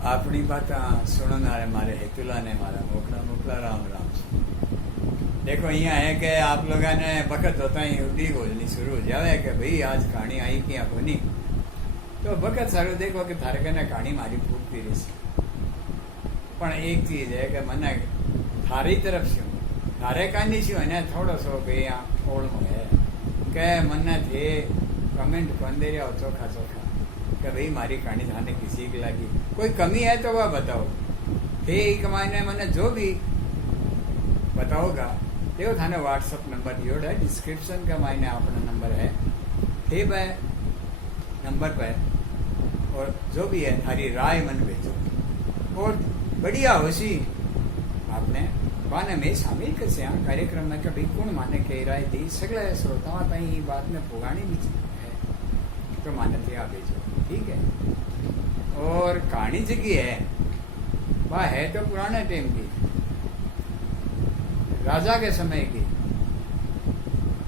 આપણી बात सुननारे मारे हेतुला ने मारा मोकला मोकला राम राम। देखो यहाँ है कि आप लोगों ने बखत होता ही उड़ी बोलनी शुरू हो जाए कि भाई आज कहानी आई कि कोनी, तो बखत सारू देखो कि थारे कने कहानी मारी फूट पी रही है। पण एक चीज है कि मने थारी तरफ से थारे कहानी शू है थोड़ो सो कि यहाँ ओढ़ है कि मने थे कमेंट कर दे रहा हो चोखा चोखा कि भाई मारी कहानी थाने किसी की लगी, कोई कमी है तो वह बताओ। थे एक मायने मैंने जो भी बताओगा देखो थाने व्हाट्सअप नंबर दियो है, डिस्क्रिप्शन का मायने अपना नंबर है, थे वह नंबर पर और जो भी है थारी राय मन भेजो और बढ़िया होशी आपने बाने में शामिल कर से कार्यक्रम में कभी कौन माने के राय दी सगले श्रोताओं ताई ये बात में पुगानी भी है तो मान्यते आप भेजो, ठीक है। और कहानी जगी है वह है तो पुराने टाइम की, राजा के समय की,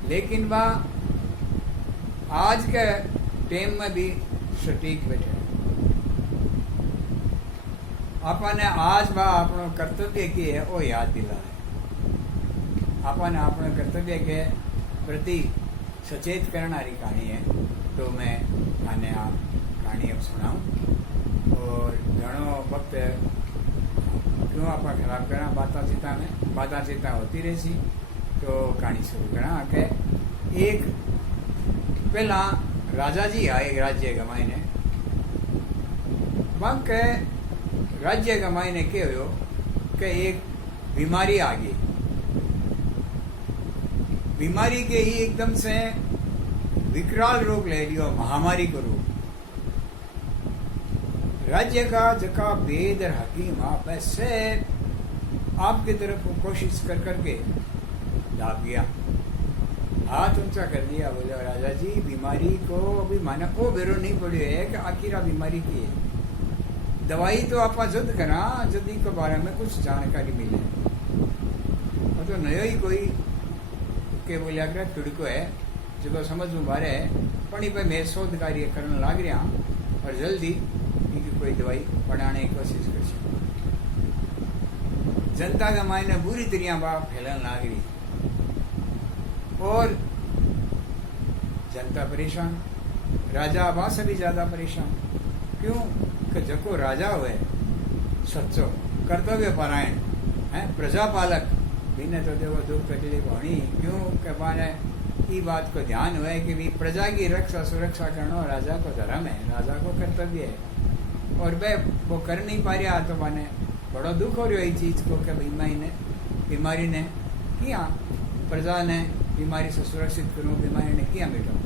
लेकिन वह आज के टाइम में भी सटीक बैठे। आपने आज वह अपनो कर्तव्य की है वो याद दिला है, आपने अपने कर्तव्य के प्रति सचेत करने वाली कहानी है। तो मैं आने आप कहानी अब सुनाऊं और घणो वक्त क्यों आप खराब करना बाता चिता होती रही। तो कहानी शुरू करा के एक पहला राजा जी आए राज्य गमाई ने बंक राज्य गमाई ने क्या हो कि एक बीमारी आ गई, बीमारी के ही एकदम से विकराल रूप ले लियो, महामारी को रूप। राज्य का जका वेद हकीम आप ऐसे आपकी तरफ कोशिश कर करके दाब गया, हाथ ऊंचा कर दिया, बोले राजा जी बीमारी को अभी माना को बेरो नहीं पड़ियो है कि आखिर बीमारी की है, दवाई तो आप जद करा जदी के बारे में कुछ जानकारी मिले और तो नयो ही कोई के बोलिया कर तुड़को है जो समझ में बारे है पण पे मैं शोध कार्य करने लाग रहा और जल्दी इनकी कोई दवाई बनाने की कोशिश कर। जनता का मायने बुरी तरह बात फैलन लाग रही और जनता परेशान, राजा बा से भी ज्यादा परेशान। क्यों कि जको राजा हुए सच्चो कर्तव्य परायण है प्रजापालक बिने तो देखो दुख तकलीफ होनी, क्यों के माने ये बात को ध्यान हुआ है कि भी प्रजा की रक्षा सुरक्षा करना राजा को धर्म है, राजा को कर्तव्य है और वह वो कर नहीं पा रहा तो माने बड़ा दुख हो रहा है चीज को कि बीमारी ने किया प्रजा ने बीमारी से सुरक्षित करूं, बीमारी ने किया मिटाऊं।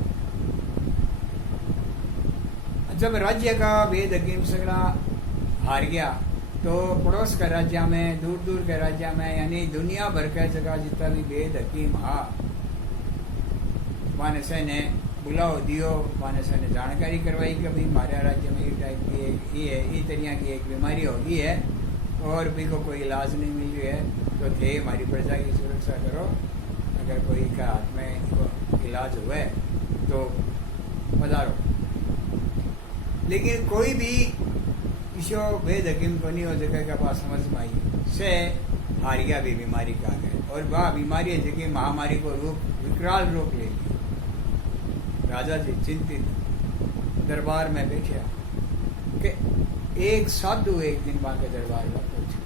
जब राज्य का वेद हकीम सगड़ा हार गया तो पड़ोस के राज्य में दूर दूर के राज्य में यानी दुनिया भर के जगह जितना भी वेद हकीम हा माने से ने बुलाओ दियो, माने से ने जानकारी करवाई कि भाई हमारे राज्य में ये टाइप की ये है, ये तरह की एक बीमारी होगी है और भी को कोई इलाज नहीं मिल रही है, तो थे हमारी प्रजा की सुरक्षा करो, अगर कोई का हाथ में इलाज हुए तो पधारो। लेकिन कोई भी इसो वेद हकीम को नहीं हो जगह का पास समझ में आई से हार गया भी बीमारी का आगे और वह बीमारी जगह महामारी को रूप विकराल रूप ले लिया। राजा जी चिंतित दरबार में बैठे कि एक साधु एक दिन वहां के दरबार में पहुंचे,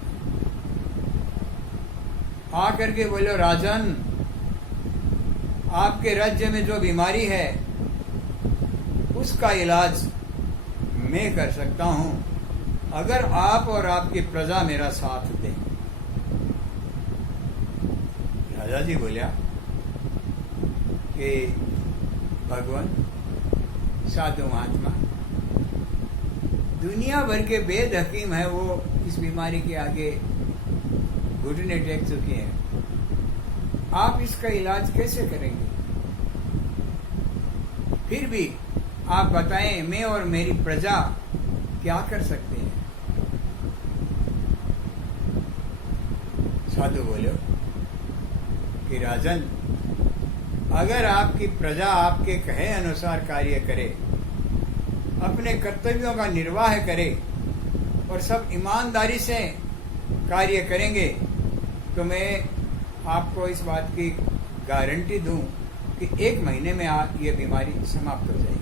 आकर के बोलो राजन आपके राज्य में जो बीमारी है उसका इलाज मैं कर सकता हूं अगर आप और आपकी प्रजा मेरा साथ दें। राजा जी बोलिया कि भगवान साधु महात्मा दुनिया भर के वेद हकीम है वो इस बीमारी के आगे घुटने टेक चुके हैं, आप इसका इलाज कैसे करेंगे? फिर भी आप बताएं मैं और मेरी प्रजा क्या कर सकते हैं? साधु बोलो कि राजन अगर आपकी प्रजा आपके कहे अनुसार कार्य करे, अपने कर्तव्यों का निर्वाह करे और सब ईमानदारी से कार्य करेंगे तो मैं आपको इस बात की गारंटी दूं कि 1 महीने में ये बीमारी समाप्त हो जाएगी।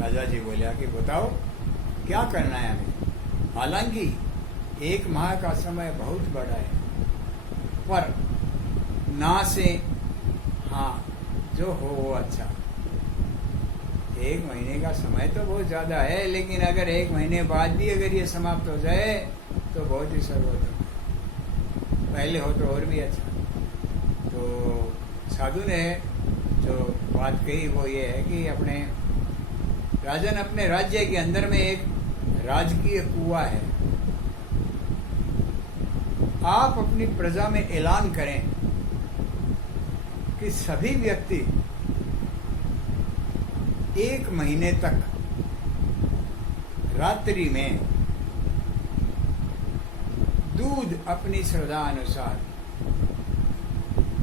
राजा जी बोलिया कि बताओ क्या करना है हमें। हालांकि 1 माह का समय बहुत बड़ा है, पर ना से हाँ जो हो वो अच्छा। 1 महीने का समय तो बहुत ज्यादा है, लेकिन अगर 1 महीने बाद भी अगर ये समाप्त हो जाए तो बहुत ही सर्वोत्तम, पहले हो तो और भी अच्छा। तो साधु ने जो बात कही वो ये है कि अपने राजन अपने राज्य के अंदर में एक राजकीय कुआं है, आप अपनी प्रजा में ऐलान करें कि सभी व्यक्ति 1 महीने तक रात्रि में दूध अपनी श्रद्धा अनुसार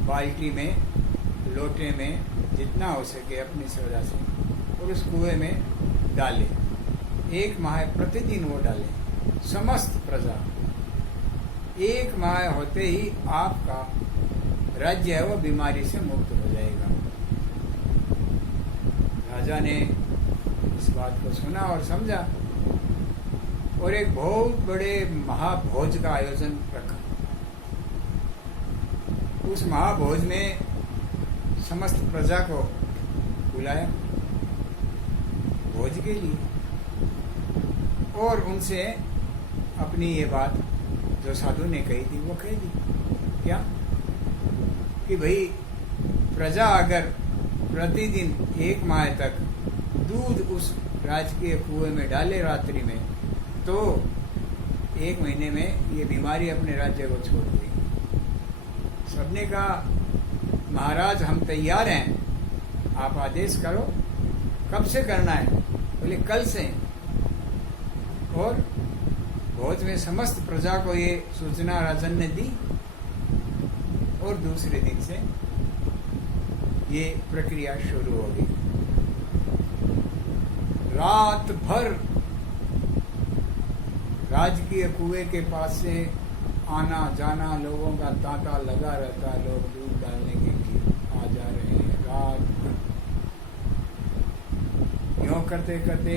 बाल्टी में, लोटे में, जितना हो सके अपनी श्रद्धा से, और उस कुएं में डाले। 1 माह प्रतिदिन वो डाले, समस्त प्रजा। 1 माह होते ही आपका राज्य है वो बीमारी से मुक्त हो जाएगा। राजा ने इस बात को सुना और समझा और एक बहुत बड़े महाभोज का आयोजन रखा। उस महाभोज में समस्त प्रजा को बुलाया भोज के लिए और उनसे अपनी ये बात जो साधु ने कही थी वो कह दी। क्या कि भाई प्रजा अगर प्रतिदिन 1 माह तक दूध उस राजकीय कुएं में डाले रात्रि में, तो 1 महीने में ये बीमारी अपने राज्य को छोड़ देगी। सबने कहा महाराज हम तैयार हैं, आप आदेश करो। कब से करना है? बोले कल से। और भोज में समस्त प्रजा को ये सूचना राजन ने दी और दूसरे दिन से ये प्रक्रिया शुरू हो गई। रात भर राजकीय कुएं के पास से आना जाना लोगों का तांता लगा रहता, लोग दूध डालने के लिए आ जा रहे हैं रात भर। यूं करते करते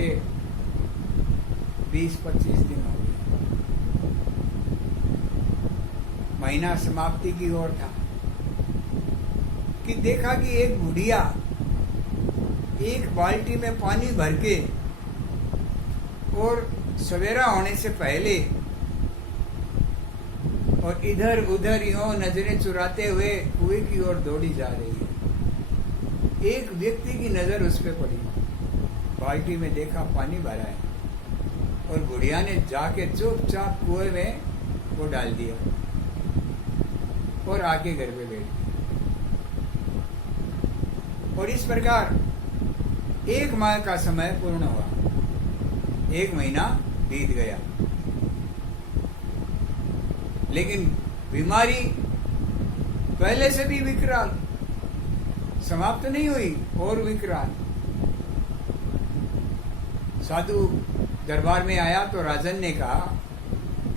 20-25 दिन हो गए। महीना समाप्ति की ओर था कि देखा कि एक बुढ़िया 1 बाल्टी में पानी भर के और सवेरा होने से पहले और इधर उधर यूं नजरें चुराते हुए कुएं की ओर दौड़ी जा रही है। एक व्यक्ति की नजर उस पर पड़ी, बाल्टी में देखा पानी भरा है और बुढ़िया ने जाके चुपचाप कुएं में वो डाल दिया और आके घर पे बैठ गई। और इस प्रकार 1 माह का समय पूर्ण हुआ। 1 महीना बीत गया, लेकिन बीमारी पहले से भी विकराल, समाप्त नहीं हुई और विकराल। साधु दरबार में आया तो राजन ने कहा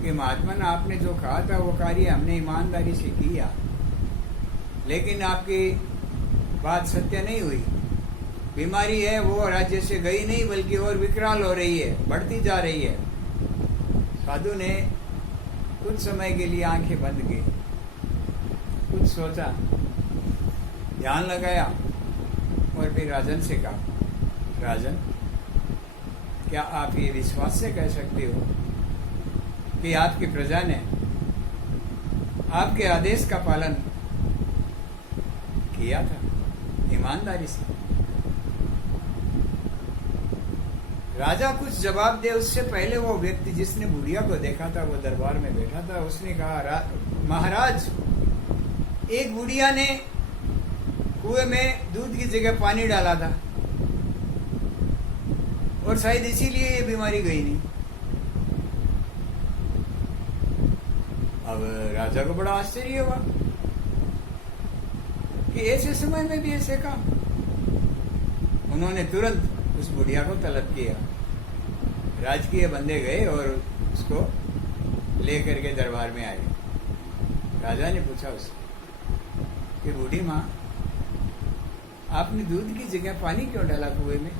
कि महात्मन आपने जो कहा था वो कार्य हमने ईमानदारी से किया, लेकिन आपकी बात सत्य नहीं हुई। बीमारी है वो राज्य से गई नहीं, बल्कि और विकराल हो रही है, बढ़ती जा रही है। साधु ने कुछ समय के लिए आंखें बंद की, कुछ सोचा, ध्यान लगाया और फिर राजन से कहा, राजन क्या आप ये विश्वास से कह सकते हो कि आपकी प्रजा ने आपके आदेश का पालन किया था ईमानदारी से? राजा कुछ जवाब दे उससे पहले वो व्यक्ति जिसने बुढ़िया को देखा था, वो दरबार में बैठा था, उसने कहा, महाराज एक बुढ़िया ने कुएं में दूध की जगह पानी डाला था और शायद इसीलिए ये बीमारी गई नहीं। अब राजा को बड़ा आश्चर्य हुआ कि ऐसे समय में भी ऐसे काम। उन्होंने तुरंत उस बुढ़िया को तलब किया राजकीय बंदे गए और उसको लेकर के दरबार में आए। राजा ने पूछा उससे कि बूढ़ी माँ, आपने दूध की जगह पानी क्यों डाला कुएं में?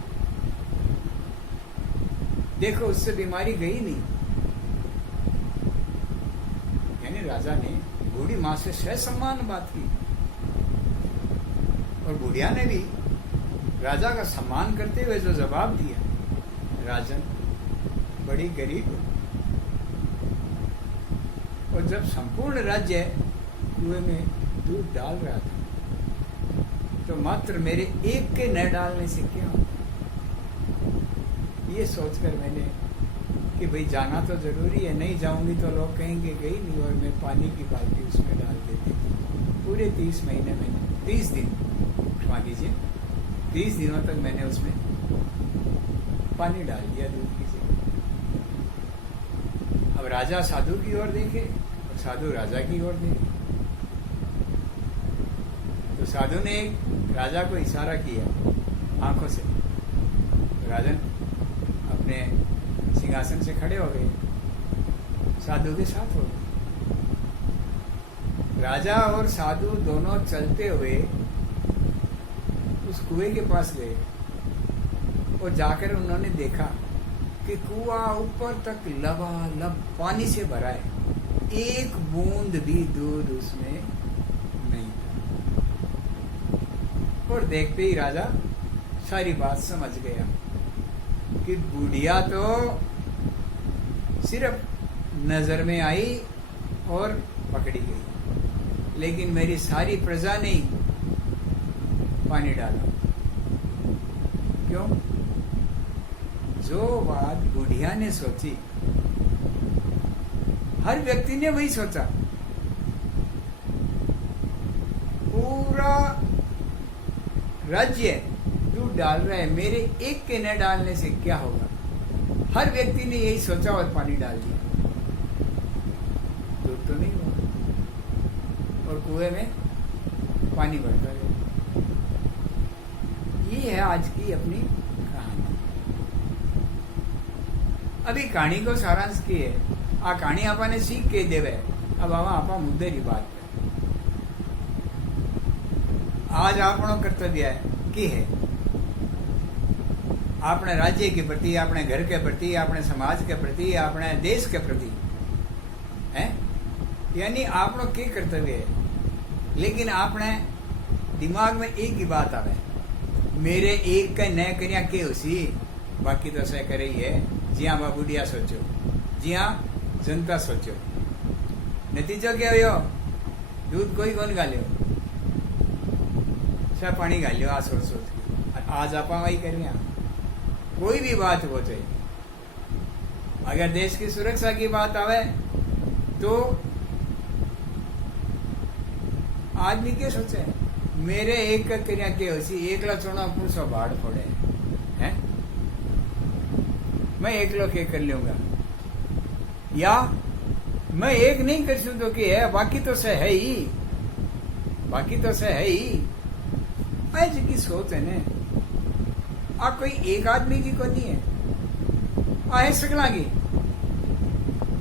देखो उससे बीमारी गई नहीं। यानी राजा ने बूढ़ी माँ से ससम्मान बात की और बुढ़िया ने भी राजा का सम्मान करते हुए जो जवाब दिया, राजन बड़ी गरीब हो, और जब संपूर्ण राज्य कुएं में दूध डाल रहा था तो मात्र मेरे एक के न डालने से क्या होता? ये सोचकर मैंने कि भाई जाना तो जरूरी है, नहीं जाऊंगी तो लोग कहेंगे गई नहीं, और मैं पानी की बाल्टी उसमें डाल देती थी। पूरे 30 महीने मैंने 30 दिन क्षमा कीजिए 30 दिनों तक मैंने उसमें पानी डाल दिया दूध की जगह। अब राजा साधु की ओर देखे और साधु राजा की ओर देखे। तो साधु ने राजा को इशारा किया आंखों से, तो राजन अपने सिंहासन से खड़े हो गए, साधु के साथ हो गए। राजा और साधु दोनों चलते हुए उस कुएं के पास गए और जाकर उन्होंने देखा कि कुआं ऊपर तक लबालब पानी से भरा है, एक बूंद भी दूध उसमें नहीं था। और देखते ही राजा सारी बात समझ गया कि बुढ़िया तो सिर्फ नजर में आई और पकड़ी गई, लेकिन मेरी सारी प्रजा ने पानी डाला। क्यों? जो बात बुढ़िया ने सोची हर व्यक्ति ने वही सोचा। पूरा राज्य दूध डाल रहा है, मेरे एक के न डालने से क्या होगा? हर व्यक्ति ने यही सोचा और पानी डाल दिया। दूध तो नहीं हुआ और कुएं में पानी बढ़ता गया। ये है आज की अपनी कहानी। अभी कहानी को सारांश की है आ कहानी आपने सीख के देवे। अब आवा आपा मुद्दे की बात पे आज आपनो कर्तव्य है कि है अपने राज्य के प्रति, अपने घर के प्रति, अपने समाज के प्रति, अपने देश के प्रति है, यानी आपनो के कर्तव्य है। लेकिन आपने दिमाग में एक ही बात आवे, मेरे एक का न करिया के उसी, बाकी तो सह करे ही है। जिया बुढ़िया सोचो, जिया जनता सोचो, नतीजो क्या हो? दूध कोई कौन गालियो, सब पानी गालियो आ सोच सोच के। आज आप वही करिए, कोई भी बात हो चाहिए। अगर देश की सुरक्षा की बात आवे तो आदमी क्या सोचे, मेरे एक क्रिया के उसी एकला चुना पुरुषो बाढ़ फोड़े हैं, मैं एकलो के कर लूंगा, या मैं एक नहीं कर सकूं कि है बाकी तो से है ही, बाकी तो से है ही। आज की सोच है ने आ कोई एक आदमी की को नहीं है, आ है सगला की,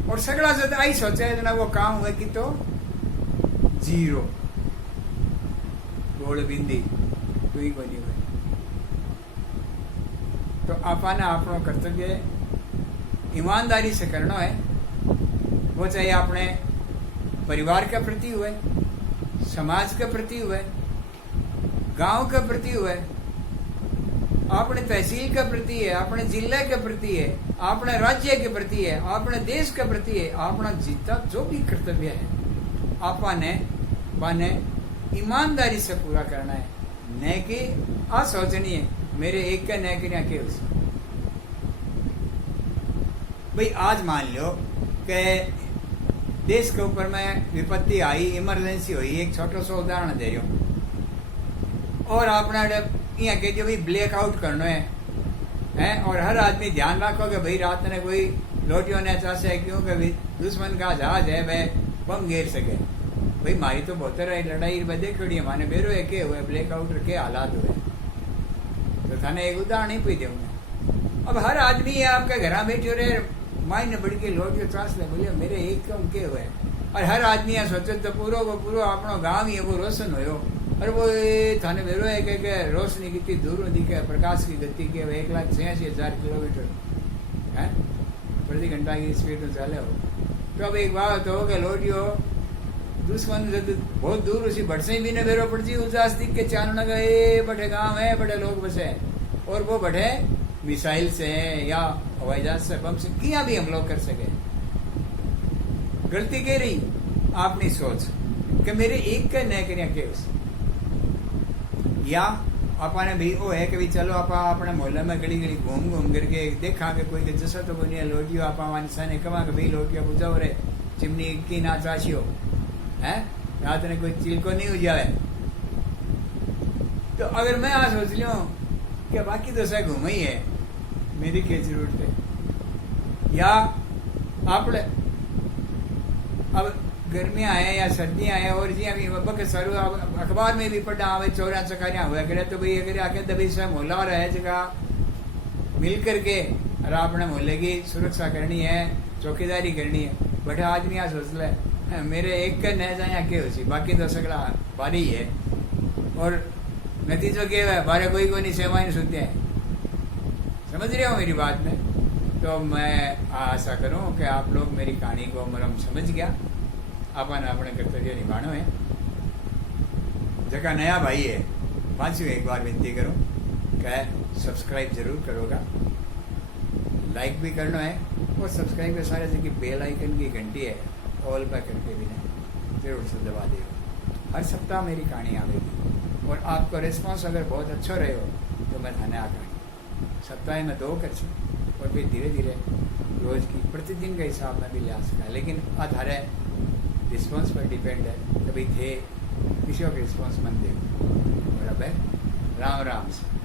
और सगला से आई सोचा है ना वो काम हुए कि तो जीरो गोड़ बिंदी तो ही बनी हुई। तो आपने अपनो कर्तव्य ईमानदारी से करना है, वो चाहे अपने परिवार के प्रति हुए, समाज के प्रति हुए, गांव के प्रति हुए, अपने तहसील के प्रति है, अपने जिले के प्रति है, अपने राज्य के प्रति है, अपने देश के प्रति है। अपना जितना जो भी कर्तव्य है आपने बने ईमानदारी से पूरा करना है, न कि आ सोचनी है मेरे एक का न कि के उस। भाई आज मान लो कि देश के ऊपर में विपत्ति आई, इमरजेंसी हुई, एक छोटा सा उदाहरण दे रहा हूं, और आपने यहाँ कह दिया भाई ब्लैकआउट करना है, और हर आदमी ध्यान रखो कि भाई रात ने कोई लोटियों ने चाहे है, क्योंकि दुश्मन का जहाज है वह बम घेर सके। भाई मारी तो बहुत लड़ाई बदे खड़ी माने बेरो है हुए ब्लैकआउट के हालात हुए, तो थाने एक उदाहरण ही पी दूंगा। अब हर आदमी है आपके घर बैठे रहे मायने बढ़ के लोट के त्रास ले बोलिए मेरे एक कम के हुए और हर आदमी है सोचे तो पूरा को पूरा अपना गांव ही है वो रोशन होयो और वो थाने बेरो है कि रोशनी कितनी दूर दिखे प्रकाश की गति के 1,86,000 किलोमीटर है प्रति घंटा की स्पीड में चले हो तो अब एक बात हो कि लोटियो दुश्मन बहुत दूर उसी भटसे भी ने बेरो पड़ती उजास दिख के चांद गए बड़े गांव है बड़े लोग बसे और वो बढ़े मिसाइल से या हवाई जहाज से बम से किया भी हम लोग कर सके गलती कह रही आपनी सोच कि मेरे एक का न करिया के या अपने भी वो है कि भी चलो आप अपने मोहल्ले में गली गली घूम घूम करके देखा कि कोई जैसा तो कोई नहीं लोटियो आप निशाने कमा के भाई लोटिया बुझाओ रे चिमनी की ना चाशियो है रात ने कोई चिल को नहीं उजावे तो अगर मैं आज सोच लूं कि बाकी तो सब घूम ही है मेरी क्या जरूरत है या आपने अब गर्मियां आए या सर्दियां आए और जी अभी बक सरू अखबार में भी पढ़ा आवे चौरा चकारियां हुआ करे तो भाई अगर आके दबी से मोहल्ला रहे जगह मिल करके और आपने मोहल्ले की सुरक्षा करनी है चौकीदारी करनी है बड़े आदमी आज सोच ले मेरे एक का न जाए के उसी बाकी तो सगला बारी है और नतीजों के बारे कोई नहीं सेवा नहीं सुनते हैं समझ रहे हो मेरी बात में तो मैं आशा करूं कि आप लोग मेरी कहानी को मरम समझ गया अपन अपने कर्तव्य निभानो है जगह नया भाई है पांचवी एक बार विनती करूं कि सब्सक्राइब जरूर करोगा लाइक भी करना है और सब्सक्राइब के सारे जगह बेल आइकन की घंटी है ऑल पर करके भी नहीं जरूर से दबा दियो हर सप्ताह मेरी कहानी आवेगी और आपका रिस्पांस अगर बहुत अच्छा रहे हो तो मैं थाने आकर सप्ताह में 2 कर और फिर धीरे धीरे रोज की प्रतिदिन के हिसाब में भी ले आ सका लेकिन आधारे रिस्पांस पर डिपेंड है कभी थे किसी का रिस्पांस मन दे बराबर राम राम से